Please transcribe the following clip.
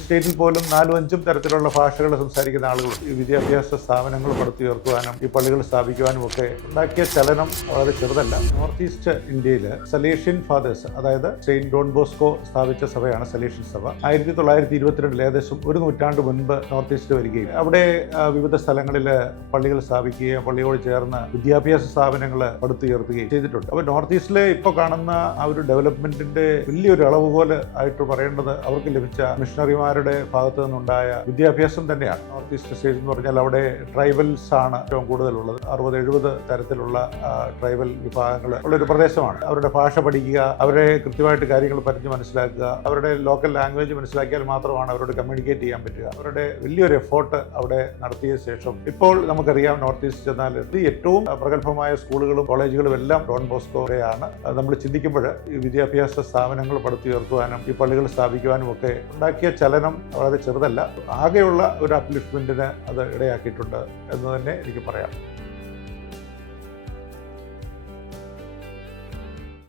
ഒരു സ്റ്റേറ്റിൽ പോലും 4-5 തരത്തിലുള്ള ഭാഷകൾ സംസാരിക്കുന്ന ആളുകൾ ഈ വിദ്യാഭ്യാസ സ്ഥാപനങ്ങൾ പടുത്തുയർത്തുവാനും ഈ പള്ളികൾ സ്ഥാപിക്കുവാനും ഒക്കെ ഉണ്ടാക്കിയ ചലനം വളരെ ചെറുതല്ല. നോർത്ത് ഈസ്റ്റ് ഇന്ത്യയിൽ സലേഷ്യൻ ഫാദേഴ്സ്, അതായത് സെയിന്റ് ഡോൺ ബോസ്കോ സ്ഥാപിച്ച സഭയാണ് സലേഷ്യൻ സഭ. 1922 ഏകദേശം ഒരു നൂറ്റാണ്ട് മുൻപ് നോർത്ത് ഈസ്റ്റ് വരികയും അവിടെ വിവിധ സ്ഥലങ്ങളിൽ പള്ളികൾ സ്ഥാപിക്കുകയും പള്ളിയോട് ചേർന്ന് വിദ്യാഭ്യാസ സ്ഥാപനങ്ങൾ പടുത്തുയർത്തുകയും ചെയ്തിട്ടുണ്ട്. അപ്പോൾ നോർത്ത് ഈസ്റ്റിലെ ഇപ്പോൾ കാണുന്ന ആ ഒരു ഡെവലപ്മെന്റിന്റെ വലിയൊരു അളവുകോല് ആയിട്ട് പറയേണ്ടത് അവർക്ക് ലഭിച്ച മിഷണറിമാരുടെ ഭാഗത്തു നിന്നുണ്ടായ വിദ്യാഭ്യാസം തന്നെയാണ്. നോർത്ത് ഈസ്റ്റ് സ്റ്റേറ്റ് എന്ന് പറഞ്ഞാൽ അവിടെ ട്രൈബൽസ് ആണ് ഏറ്റവും കൂടുതലുള്ളത്. 60-70 തരത്തിലുള്ള ട്രൈബൽ വിഭാഗങ്ങൾ ഉള്ളൊരു പ്രദേശമാണ്. അവരുടെ ഭാഷ പഠിക്കുക, അവരെ കൃത്യമായിട്ട് കാര്യങ്ങൾ പറഞ്ഞ് മനസ്സിലാക്കുക, അവരുടെ ലോക്കൽ ലാംഗ്വേജ് മനസ്സിലാക്കിയാൽ മാത്രമാണ് അവരോട് കമ്മ്യൂണിക്കേറ്റ് ചെയ്യാൻ പറ്റുക. അവരുടെ വലിയൊരു എഫേർട്ട് അവിടെ നടത്തിയ ശേഷം ഇപ്പോൾ നമുക്കറിയാം നോർത്ത് ഈസ്റ്റ് ചെന്നാൽ ഏറ്റവും പ്രഗത്ഭമായ സ്കൂളുകളും കോളേജുകളും എല്ലാം ഡോൺ ബോസ്കോയാണ്. നമ്മൾ ചിന്തിക്കുമ്പോൾ ഈ വിദ്യാഭ്യാസ സ്ഥാപനങ്ങൾ പടുത്തുയർത്തുവാനും ഈ പള്ളികൾ സ്ഥാപിക്കുവാനും ഒക്കെ ഉണ്ടാക്കിയ ചലനം വളരെ ചെറുതല്ല. ആകെയുള്ള ഒരു അപ്ലിഫ്റ്റ്മെന്റിന് അത് ഇടയാക്കിയിട്ടുണ്ട് എന്ന് തന്നെ എനിക്ക് പറയാം.